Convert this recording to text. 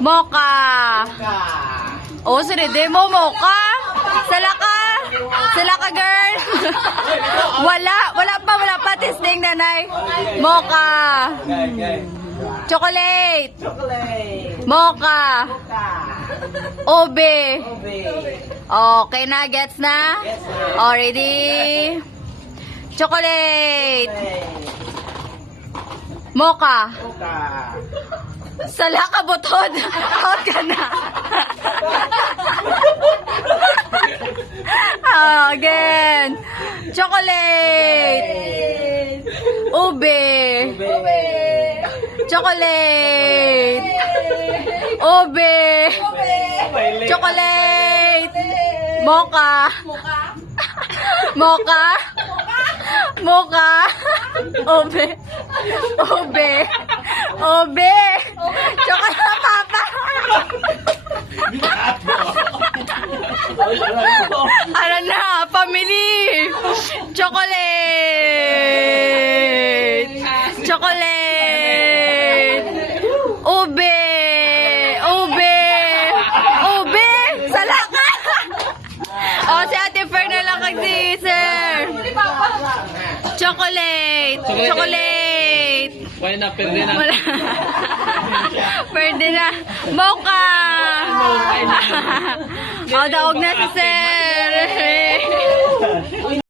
Mocha. Oh, sige, demo mocha. Sala ka. Sala ka, girl. Wala pa. Testing, nanay. Mocha. Chocolate. Mocha. Ube. Okay na, gets na? Already. Chocolate. Mocha. Sala ka, butod. Out ka na. Again. Chocolate. Ube. Chocolate. Ube. Chocolate. Mocha. Mocha. Mocha. Ube. Ube. Ube. Chocolate, papa. Ano na, family. Chocolate. Chocolate. Ube. Ube. Ube. Sala ka. O, si Ate Fer na lang kasi, sir. Chocolate. Chocolate. Why na, pwede na. Pwede na. Mocha. O, daog na si sir.